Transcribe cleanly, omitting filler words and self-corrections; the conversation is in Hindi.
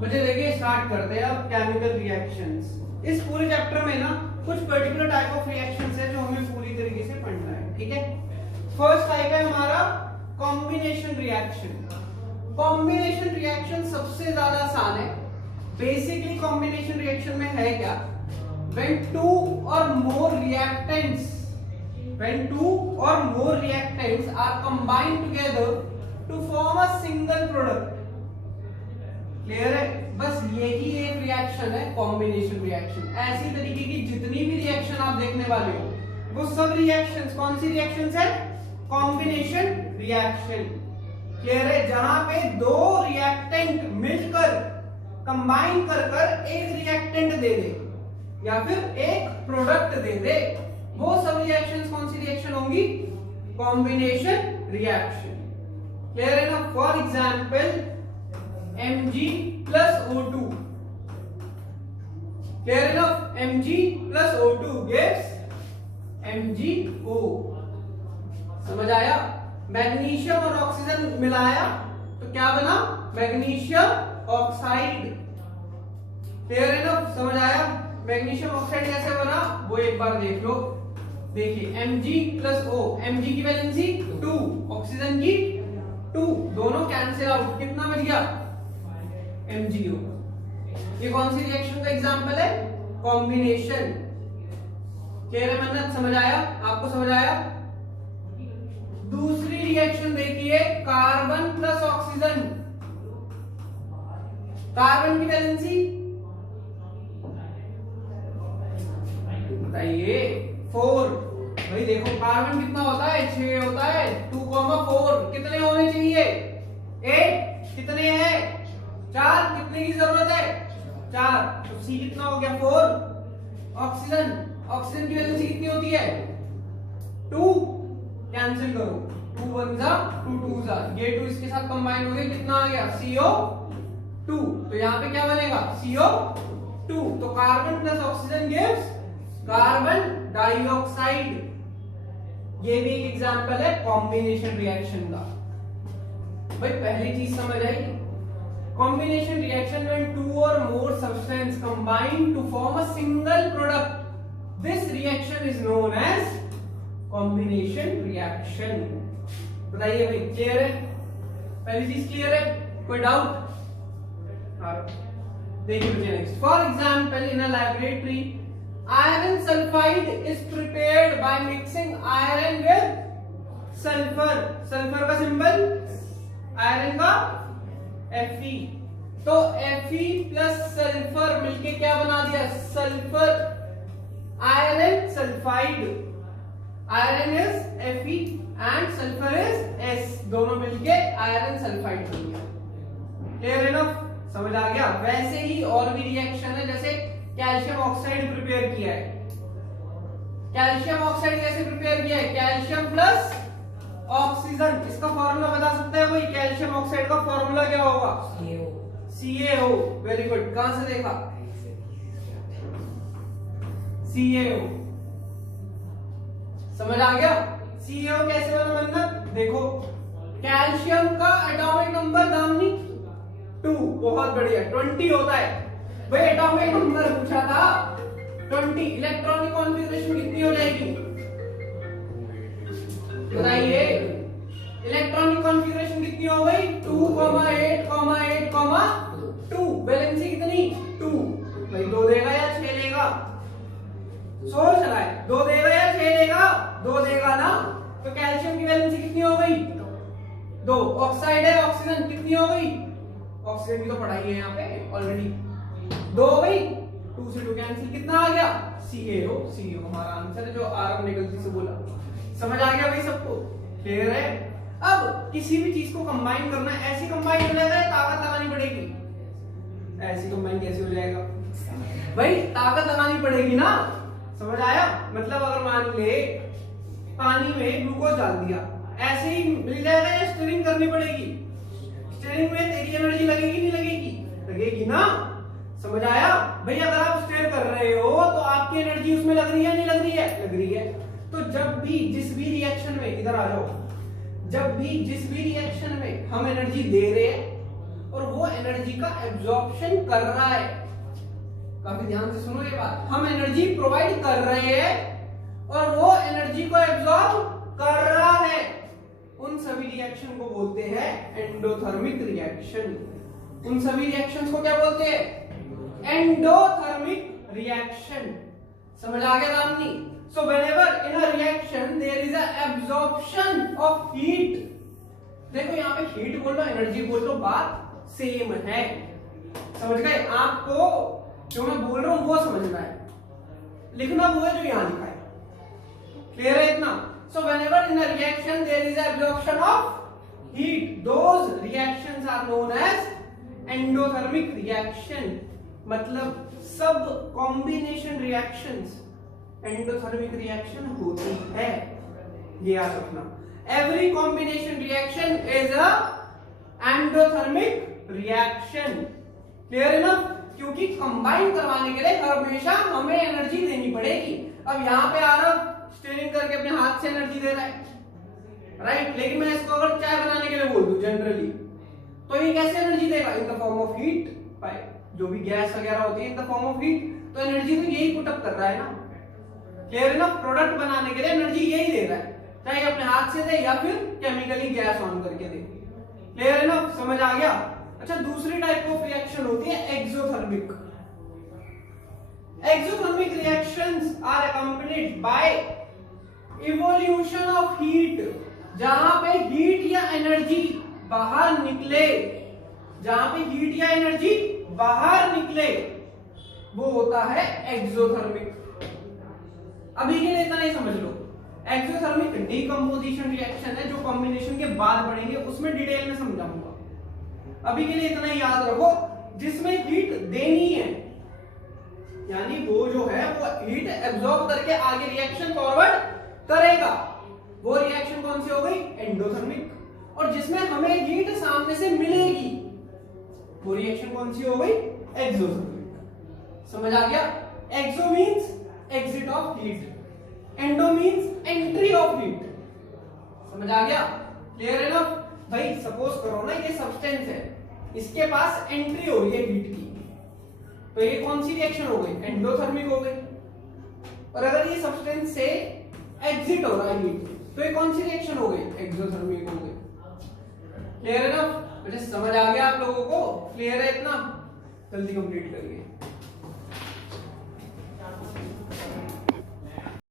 मुझे देखिए स्टार्ट करते हैं अब केमिकल रिएक्शंस। इस पूरे चैप्टर में ना कुछ पर्टिकुलर टाइप ऑफ रिएक्शंस है जो हमें पूरी तरीके से पढ़ना है, ठीक है। फर्स्ट टाइप है हमारा कॉम्बिनेशन रिएक्शन। कॉम्बिनेशन रिएक्शन सबसे ज्यादा आसान है। बेसिकली कॉम्बिनेशन रिएक्शन में है क्या, when two or more reactants are combined together to form a single product। Clear है? बस यही एक रिएक्शन है कॉम्बिनेशन रिएक्शन। ऐसी तरीके की जितनी भी रिएक्शन आप देखने वाले हो वो सब रिएक्शंस कौन सी रिएक्शंस है? Combination reaction. क्लियर है? जहां पे दो रिएक्टेंट मिलकर कंबाइन कर एक रिएक्टेंट दे दे या फिर एक प्रोडक्ट दे दे, वो सब रिएक्शंस कौन सी रिएक्शन होंगी? Combination reaction. क्लियर है ना? For example Mg plus O2। Clear है ना? Mg plus O2 gives MgO। समझ आया? मैग्नीशियम और ऑक्सीजन मिलाया तो क्या बना? Magnesium oxide. क्लियर है ना? समझ आया? मैग्नीशियम ऑक्साइड कैसे बना वो एक बार देख लो। देखिए Mg plus O, Mg की वैलेंसी 2, ऑक्सीजन की 2, दोनों कैंसिल आउट, कितना बच गया? MgO। ये कौन सी रिएक्शन का एग्जांपल है? कॉम्बिनेशन। क्लियर है? मन्नत समझ आया? आपको समझ आया? दूसरी रिएक्शन देखिए, कार्बन प्लस ऑक्सीजन। कार्बन की वैलेंसी बताइए 4। भाई देखो कार्बन कितना होता है? 6 होता है। 2,4 कितने होने चाहिए? 8। कितने हैं? 4। कितने की जरूरत है? 4। तो C कितना हो गया? 4। ऑक्सीजन की वैलेंसी कितनी होती है? 2। कैंसिल करो, 2 1 जा 2 2 जा, ये 2 इसके साथ कंबाइन हो गए, कितना आ गया? CO2। तो यहाँ पे क्या बनेगा? CO2। तो carbon plus oxygen gives carbon dioxide. ये भी एक एग्जांपल है कॉम्बिनेशन रिएक्शन का। भाई पहली चीज समझ आई? Combination reaction when two or more substance combine to form a single product, this reaction is known as combination reaction। बताइए भाई, क्लियर है? पहली चीज क्लियर है? कोई डाउट? देखिए बच्चे next. For example in a laboratory iron sulfide is prepared by mixing iron with sulfur। Sulphur का सिंबल, आयरन का Fe। तो Fe प्लस सल्फर मिलके क्या बना दिया? Sulphur iron sulphide. Iron is Fe and sulphur is S, दोनों मिलके आयरन सल्फाइड बन गया। क्लियर है ना? समझ आ गया? वैसे ही और भी रिएक्शन है, जैसे कैल्शियम ऑक्साइड प्रिपेयर किया है। कैल्शियम ऑक्साइड कैसे प्रिपेयर किया है? Calcium plus oxygen. इसका फॉर्मूला बता सकते हैं कोई? कैल्शियम ऑक्साइड का फॉर्मूला क्या होगा? CaO। Very good. कहां से देखा? CaO। समझ आ गया? CaO कैसे बना मन्नत? देखो कैल्शियम का एटॉमिक नंबर दामनी 2, बहुत बढ़िया, 20 होता है। भाई एटॉमिक नंबर पूछा था 20, इलेक्ट्रॉनिक कॉन्फ़िगरेशन कितनी हो जाएगी बताइए? इलेक्ट्रॉनिक कॉन्फ़िगरेशन कितनी हो गई? 2,8,8,2। वैलेंसी कितनी? 2। भाई 2 देगा या 6 लेगा? सोच रहा है 2 देगा या 6 लेगा? 2 देगा ना। तो कैल्शियम की वैलेंसी कितनी हो गई? 2। ऑक्साइड है ऑक्सीजन, कितनी हो गई? ऑक्सीजन की तो पढ़ाई है यहाँ पे ऑलरेडी। 2 हो गई, 2 से 2 कैंसिल, कितना आ गया? CaO हमारा आंसर है, जो आर निकलती से बोला। समझ आ गया भाई सबको? क्लियर है? अब किसी भी चीज को कंबाइन करना है, ऐसी कंबाइन हो जाएगा, ताकत लगानी पड़ेगी। ऐसी कंबाइन कैसे हो जाएगा भाई? ताकत लगानी पड़ेगी ना। समझ आया? मतलब अगर मान ले पानी में ग्लूकोज डाल दिया, ऐसे ही मिल जाएगा या स्टीयरिंग करनी पड़ेगी? स्टीयरिंग में तेरी एनर्जी लगेगी नहीं लगेगी? लगेगी ना। समझ आया? भाई अगर आप स्टीयर कर रहे हो तो आपकी एनर्जी उसमें लग रही है नहीं लग रही है? लग रही है। तो जब भी जिस भी रिएक्शन में, इधर आ जाओ, जब भी जिस भी रिएक्शन में हम एनर्जी दे रहे हैं और वो एनर्जी का एब्जॉर्प्शन कर रहा है। काफी ध्यान से सुनो ये बात, हम एनर्जी प्रोवाइड कर रहे हैं और वो एनर्जी को एब्जॉर्ब कर रहा है। उन सभी रिएक्शन को बोलते हैं एंडोथर्मिक रिएक्शन। उन सभी रिएक्शंस को क्या बोलते हैं? Endothermic reaction. समझ आ गया Ramani? So whenever in a reaction there is a absorption of heat, देखो यहाँ पे हीट बोल लो एनर्जी बोल लो बात सेम है। समझ गए? आपको जो मैं बोल रहा हूं वो समझना है, लिखना वो है जो यहाँ लिखा है। क्लियर है इतना? So whenever in a reaction there is absorption of heat, those reactions are known as endothermic reaction। मतलब सब कॉम्बिनेशन रिएक्शंस एंडोथर्मिक रिएक्शन होती है, ये याद रखना। Every combination reaction is a endothermic reaction. Clear है ना? क्योंकि कंबाइन करवाने के लिए हमेशा हमें एनर्जी देनी पड़ेगी। अब यहाँ पे आरव स्टीयरिंग करके अपने हाथ से एनर्जी दे रहा है, राइट? लेकिन मैं इसको अगर चाय बनाने के लिए बोल दूं जनरली, तो ये कैसे एनर्जी देगा? In the form of heat. जो भी गैस वगैरह होती है in the form of heat, तो एनर्जी तो यही पुटअप कर रहा है ना। क्लियर है ना? प्रोडक्ट बनाने के लिए एनर्जी यही दे रहा है, चाहे अपने हाथ से दे या फिर केमिकली गैस ऑन करके दे। क्लियर है ना? समझ आ गया? अच्छा, दूसरी टाइप ऑफ रिएक्शन होती है exothermic. Exothermic reactions are accompanied by evolution of heat. जहां पे हीट या एनर्जी बाहर निकले, जहां पे हीट या एनर्जी बाहर निकले, वो होता है एक्सोथर्मिक। अभी के लिए इतना नहीं समझ लो। एक्सोथर्मिक डीकंपोजिशन रिएक्शन है, जो कॉम्बिनेशन के बाद पढ़ेंगे उसमें डिटेल में समझाऊंगा। अभी के लिए इतना ही याद रखो, जिसमें हीट देनी है, यानी वो जो है वो हीट एब्जॉर्ब करके आगे रिएक्शन फॉरवर्ड करेगा, वो रिएक्शन कौन सी हो गई? एंडोथर्मिक। और जिसमें हमें हीट सामने से मिलेगी, वो रिएक्शन कौन सी हो गई? एक्सोथर्मिक। समझ आ गया? Exo means exit of heat, endo means entry of heat. समझ आ गया? क्लियर है ना भाई? सपोज करो ना ये सब्सटेंस है, इसके पास एंट्री हो रही है हीट की, तो ये कौन सी रिएक्शन हो गई? एंडोथर्मिक हो गई। और अगर ये सब्सटेंस से एग्जिट हो रहा है हीट, तो ये कौन सी रिएक्शन हो गई? एक्सोथर्मिक हो गई। क्लियर है ना? मुझे समझ आ गया आप लोगों को? क्लियर है इतना? जल्दी कंप्लीट करिए।